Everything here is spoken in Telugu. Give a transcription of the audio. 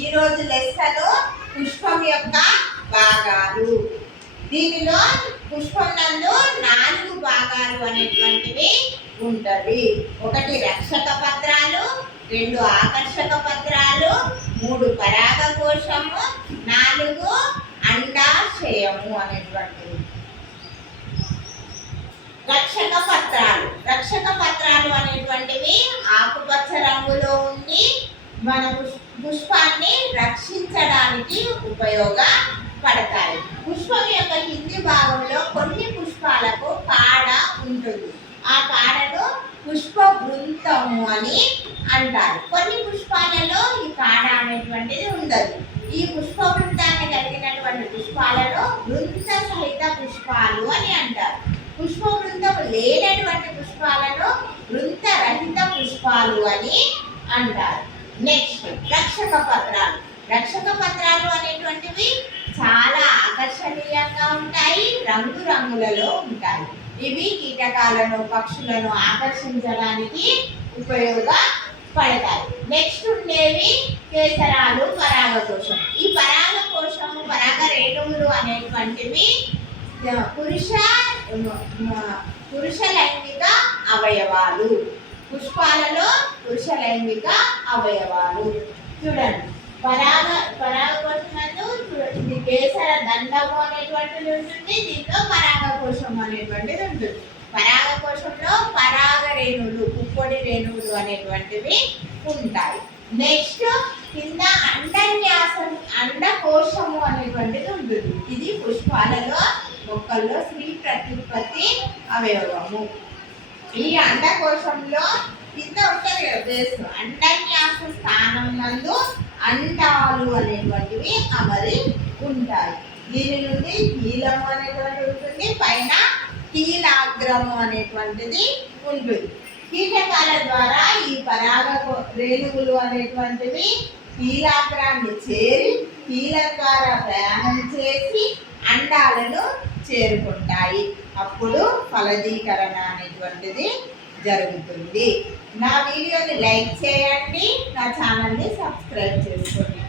ఈరోజు లెసన్ పుష్పం యొక్క భాగాలు. దీనిలో పుష్పం నందు 4 భాగాలు అనేటువంటివి ఉంటవి. 1 రక్షక పత్రాలు, 2 ఆకర్షక పత్రాలు, 3 పరాగకోశము, 4 అండాశయము అనేటువంటివి. రక్షక పత్రాలు అనేటువంటివి ఆకుపచ్చ రంగులో ఉండి మన పుష్పాన్ని రక్షించడానికి ఉపయోగపడతాయి. పుష్పం యొక్క కింది భాగంలో కొన్ని పుష్పాలకు కాడ ఉంటుంది. ఆ కాడను పుష్ప వృంతము అని అంటారు. కొన్ని పుష్పాలలో ఈ కాడ అనేటువంటిది ఉండదు. ఈ పుష్ప వృంతాన్ని కలిగినటువంటి పుష్పాలలో వృంత సహిత పుష్పాలు అని అంటారు. పుష్ప వృంతం లేనటువంటి పుష్పాలను వృంత రహిత పుష్పాలు అని అంటారు. నెక్స్ట్ రక్షక పత్రాలు అనేటువంటివి చాలా ఆకర్షణీయంగా ఉంటాయి, రంగులలో ఉంటాయి. ఇవి కీటకాలను, పక్షులను ఆకర్షించడానికి ఉపయోగపడతాయి. నెక్స్ట్ ఉండేవి కేసరాలు, పరాగకోశం. ఈ పరాగకోశము, పరాగ రేణువులు అనేటువంటివి పురుష లైంగిక అవయవాలు. పుష్పాలలో పురుష లైంగిక అవయవాలు. చూడండి, పరాగకోశం చూడండి, కేసర దండము అనేటువంటిది ఉంటుంది. దీంట్లో పరాగకోశం అనేటువంటిది ఉంటుంది. పరాగకోశంలో పరాగ రేణువులు, పుప్పొడి రేణువులు అనేటువంటివి ఉంటాయి. నెక్స్ట్ కింద అండకోశము అనేటువంటిది ఉంటుంది. ఇది పుష్పాలలో, మొక్కల్లో స్త్రీ ప్రత్యుత్పత్తి అవయవము. ఈ అండకోశంలో కింద ఉంటుంది కదా బేస్, అండన్యాస స్థానం నందు అండాలు అనేటువంటివి అమరి ఉంటాయి. దీని నుండి కీలము అనేటువంటిది ఉంటుంది, పైన కీలాగ్రము అనేటువంటిది ఉంటుంది. కీటకాల ద్వారా ఈ పరాగ రేణువులు అనేటువంటివి కీలాగ్రాన్ని చేరి కీలం ద్వారా ప్రయాణం చేసి అండాలను చేరుకుంటాయి. అప్పుడు ఫలదీకరణ అనేటువంటిది జరుగుతుంది. నా వీడియోని లైక్ చేయండి, నా ఛానల్ని సబ్స్క్రైబ్ చేసుకోండి.